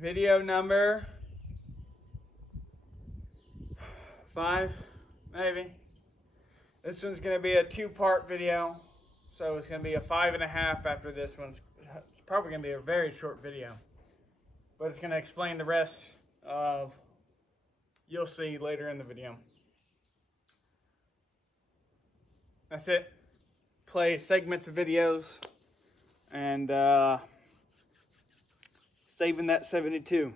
Video number 5, maybe. This one's going to be a 2-part video, so it's going to be a 5.5 after this one's. It's probably going to be a very short video, but it's going to explain the rest of, you'll see later in the video. That's it. Play segments of videos and saving that 72.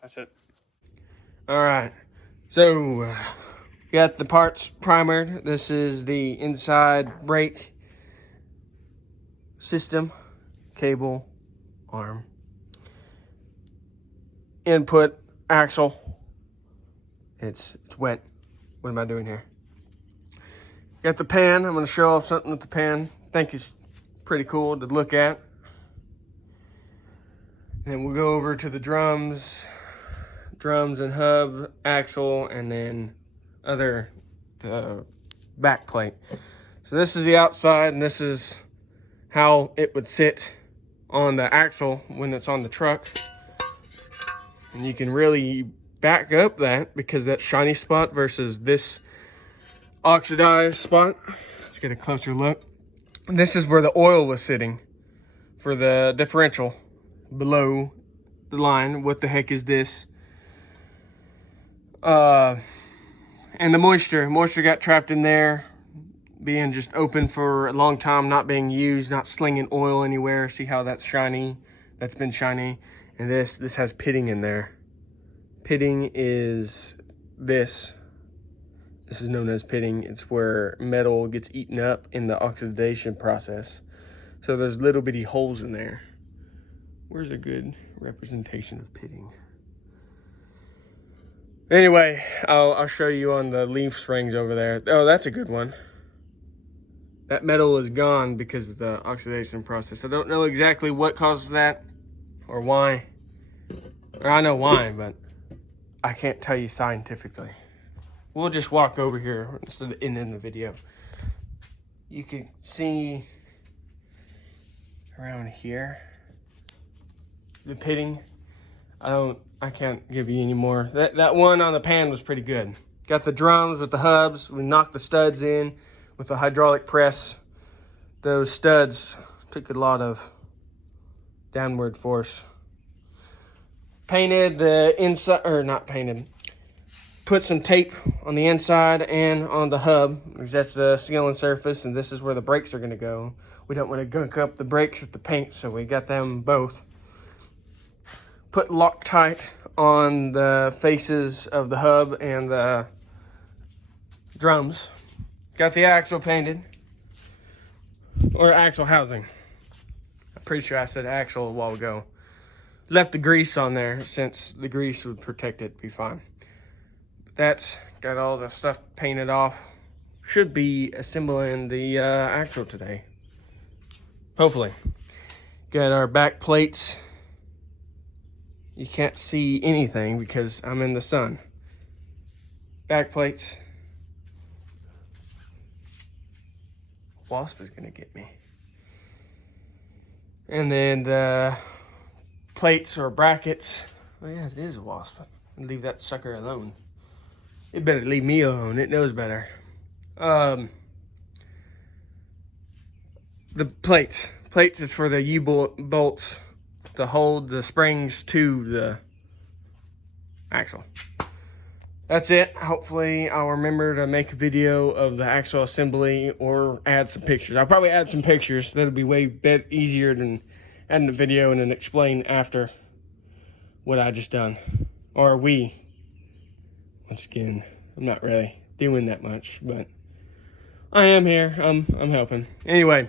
That's it. Alright, so got the parts primered. This is the inside brake system, cable, arm, input, axle. It's wet. What am I doing here? Got the pan. I'm going to show off something with the pan. I think it's pretty cool to look at. And we'll go over to the drums and hub, axle, and then the back plate. So this is the outside, and this is how it would sit on the axle when it's on the truck. And you can really back up that because that shiny spot versus this oxidized spot. Let's get a closer look. And this is where the oil was sitting for the differential below the line. What the heck is this? And the moisture got trapped in there, being just open for a long time, not being used, not slinging oil anywhere. See how that's shiny? That's been shiny. And this has pitting in there. Pitting is this. This is known as pitting. It's where metal gets eaten up in the oxidation process. So there's little bitty holes in there. Where's a good representation of pitting? Anyway, I'll show you on the leaf springs over there. Oh, that's a good one. That metal is gone because of the oxidation process. I don't know exactly what causes that or why. Or I know why, but I can't tell you scientifically. We'll just walk over here instead of ending the video. You can see around here the pitting. I can't give you any more. That one on the pan was pretty good. Got the drums with the hubs. We knocked the studs in with the hydraulic press. Those studs took a lot of downward force. Painted the inside, or not painted. Put some tape on the inside and on the hub, because that's the sealing surface, and this is where the brakes are going to go. We don't want to gunk up the brakes with the paint, so we got them both. Put Loctite on the faces of the hub and the drums. Got the axle painted, or axle housing. I'm pretty sure I said axle a while ago. Left the grease on there since the grease would protect it, be fine. That's got all the stuff painted off. Should be assembling the axle today. Hopefully. Got our back plates. You can't see anything because I'm in the sun. Back plates. Wasp is gonna get me. And then the plates or brackets. Oh yeah, it is a wasp. Leave that sucker alone. It better leave me alone. It knows better. The plates. Plates is for the U-bolts to hold the springs to the axle. That's it. Hopefully I'll remember to make a video of the axle assembly or add some pictures. I'll probably add some pictures. That'll be way easier than adding a video and then explain after what I just done. Or we. Once again, I'm not really doing that much, but I am here. I'm helping. Anyway,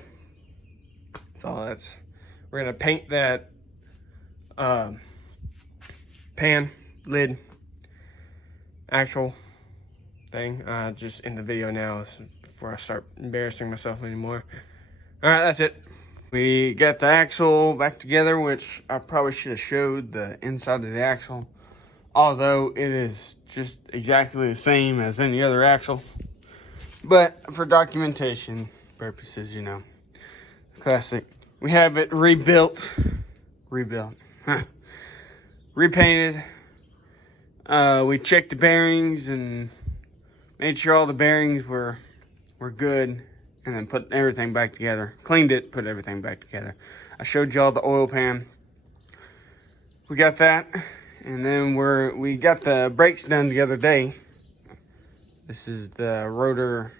we're gonna paint that pan lid actual thing. Just in the video now before I start embarrassing myself anymore. All right, that's it. We got the axle back together, which I probably should have showed the inside of the axle. Although it is just exactly the same as any other axle. But for documentation purposes, you know, classic. We have it rebuilt rebuilt. Repainted. We checked the bearings and made sure all the bearings were good, and then put everything back together. Cleaned it, put everything back together. I showed y'all the oil pan. We got that, and then we got the brakes done the other day. This is the rotor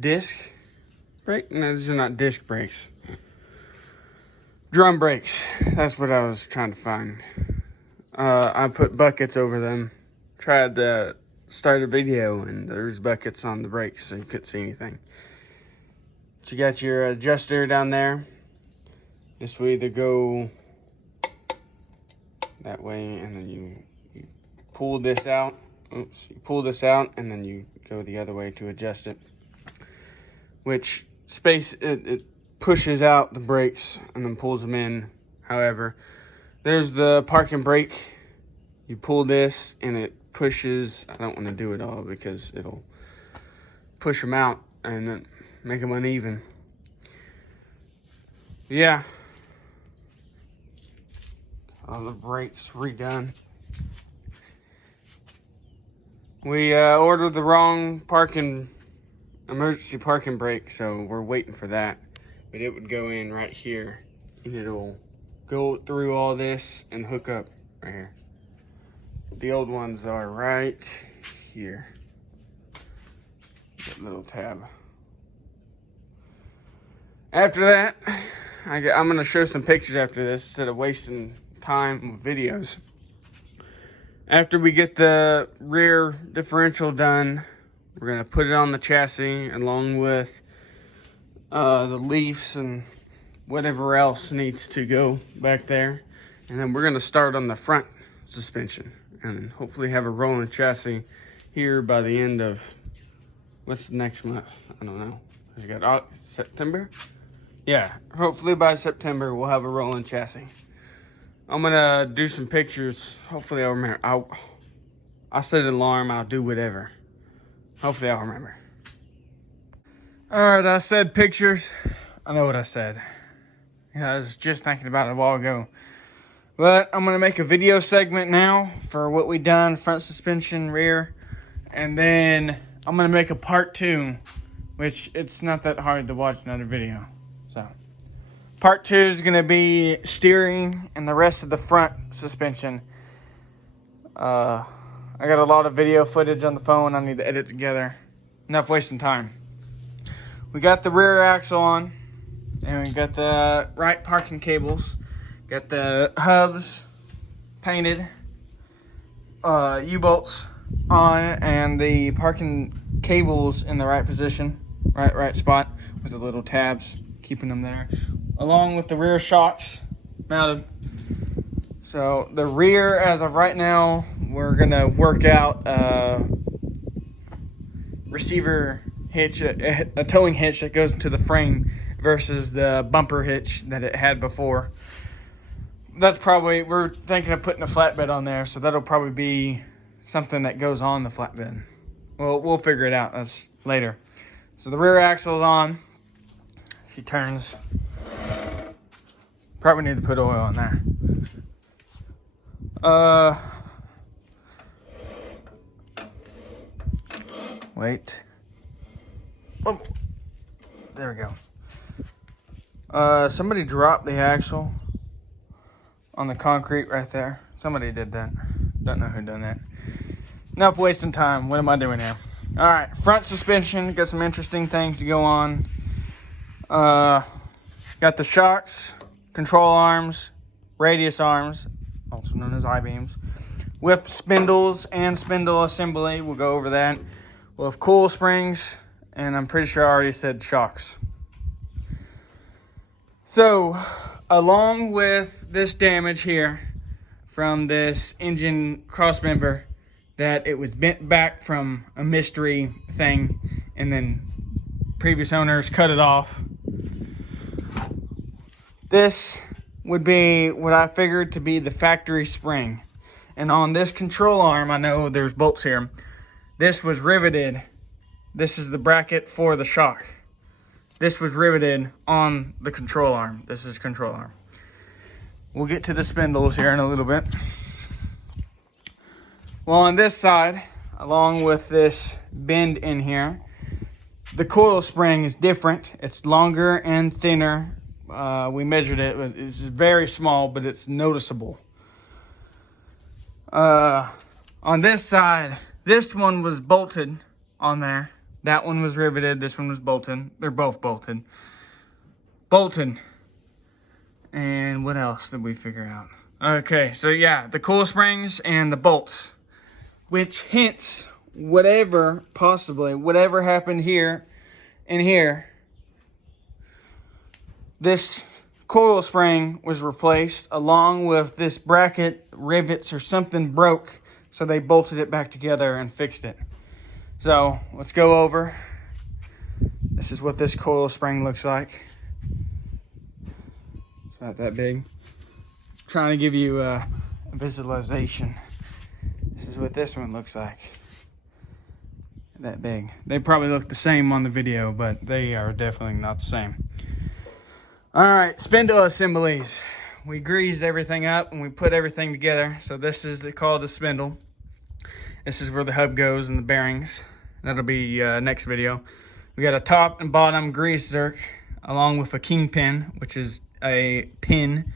disc brake. No, these are not disc brakes. Drum brakes. That's what I was trying to find. I put buckets over them. Tried to start a video, and there's buckets on the brakes, so you couldn't see anything. So you got your adjuster down there. This will either go that way, and then you pull this out. Oops, you pull this out, and then you go the other way to adjust it. Which it pushes out the brakes and then pulls them in. However, there's the parking brake. You pull this and it pushes. I don't want to do it all because it'll push them out and then make them uneven. Yeah. All the brakes redone. We ordered the wrong emergency parking brake, so we're waiting for that. But it would go in right here, and it'll go through all this and hook up right here. The old ones are right here. That little tab. After that, I'm gonna show some pictures after this instead of wasting time with videos. After we get the rear differential done, we're gonna put it on the chassis along with the leaves and whatever else needs to go back there. And then we're gonna start on the front suspension and hopefully have a rolling chassis here by the end of, what's the next month? I don't know. We got September? Yeah, hopefully by September we'll have a rolling chassis. I'm gonna do some pictures. Hopefully I'll remember. I'll set an alarm. I'll do whatever. Hopefully I'll remember. All right, I said pictures. I know what I said. Yeah, I was just thinking about it a while ago. But I'm gonna make a video segment now for what we done, front suspension, rear. And then I'm gonna make a part 2, which it's not that hard to watch another video. So part 2 is gonna be steering and the rest of the front suspension. I got a lot of video footage on the phone I need to edit together. Enough wasting time. We got the rear axle on, and we got the right parking cables. Got the hubs painted, U-bolts on, and the parking cables in the right position, right spot with the little tabs keeping them there, along with the rear shocks mounted. So the rear, as of right now, we're gonna work out receiver hitch, a towing hitch that goes to the frame versus the bumper hitch that it had before. That's probably, we're thinking of putting a flatbed on there, so that'll probably be something that goes on the flatbed. Well, we'll figure it out. That's later. So the rear axle's on. She turns. Probably need to put oil on there. Wait. Oh, there we go. Somebody dropped the axle on the concrete right there. Somebody did that. Don't know who done that. Enough wasting time. What am I doing here? All right, front suspension. Got some interesting things to go on. Got the shocks, control arms, radius arms, also known as I-beams, with spindles and spindle assembly. We'll go over that. We'll have coil springs, and I'm pretty sure I already said shocks. So, along with this damage here from this engine cross member, that it was bent back from a mystery thing, and then previous owners cut it off. This would be what I figured to be the factory spring. And on this control arm, I know there's bolts here. This was riveted. This is the bracket for the shock. this was riveted on the control arm. This is control arm. We'll get to the spindles here in a little bit. Well, on this side, along with this bend in here, the coil spring is different. It's longer and thinner. We measured it. It's very small, but it's noticeable. On this side, this one was bolted on there. That one was riveted. This one was bolted. They're both bolted. Bolted. And what else did we figure out? Okay, so yeah, the coil springs and the bolts, which hints whatever happened here and here. This coil spring was replaced along with this bracket, rivets or something broke, so they bolted it back together and fixed it. So let's go over. This is what this coil spring looks like. It's not that big. Trying to give you a visualization. This is what this one looks like. That big. They probably look the same on the video, but they are definitely not the same. Alright, spindle assemblies. We greased everything up and we put everything together. So this is called a spindle. This is where the hub goes and the bearings. That'll be next video. We got a top and bottom grease zerk along with a kingpin, which is a pin,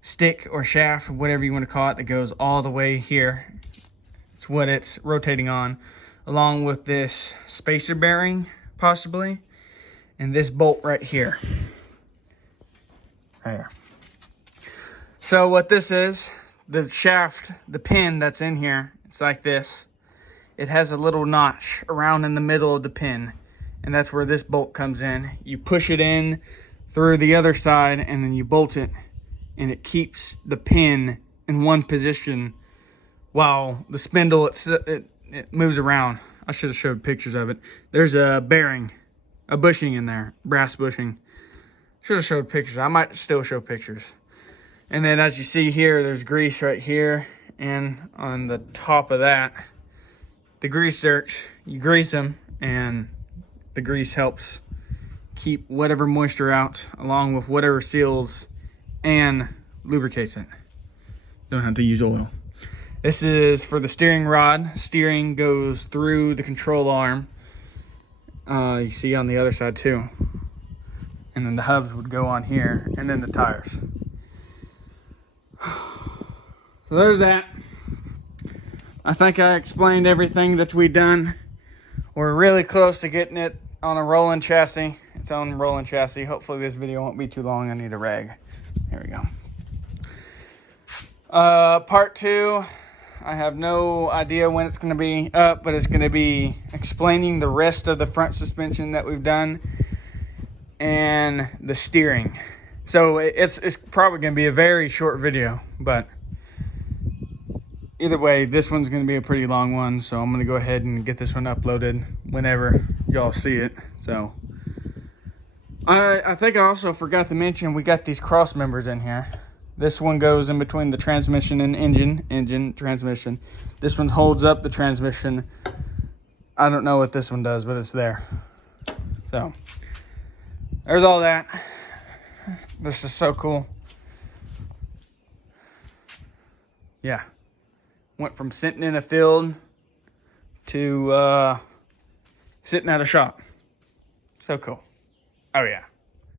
stick or shaft, whatever you want to call it, that goes all the way here. It's what it's rotating on, along with this spacer bearing possibly, and this bolt right here. There. So what this is, the shaft, the pin that's in here, it's like this. It has a little notch around in the middle of the pin, and that's where this bolt comes in. You push it in through the other side and then you bolt it, and it keeps the pin in one position while the spindle it moves around. I should have showed pictures of it. There's a bearing, a bushing in there, brass bushing. Should have showed pictures. I might still show pictures. And then as you see here, there's grease right here, and on the top of that, the grease zerks, you grease them, and the grease helps keep whatever moisture out, along with whatever seals and lubricates it. Don't have to use oil. This is for the steering rod. Steering goes through the control arm. You see on the other side too. And then the hubs would go on here, and then the tires. So there's that. I think I explained everything that we've done. We're really close to getting it on a rolling chassis. Its own rolling chassis. Hopefully this video won't be too long. I need a rag. Here we go. Part 2. I have no idea when it's going to be up, but it's going to be explaining the rest of the front suspension that we've done and the steering. So it's probably going to be a very short video, but either way, this one's going to be a pretty long one, so I'm going to go ahead and get this one uploaded whenever y'all see it. So I think I also forgot to mention we got these cross members in here. This one goes in between the transmission and engine, transmission. This one holds up the transmission. I don't know what this one does, but it's there. So there's all that. This is so cool. Yeah. Went from sitting in a field to sitting at a shop. So cool. Oh yeah.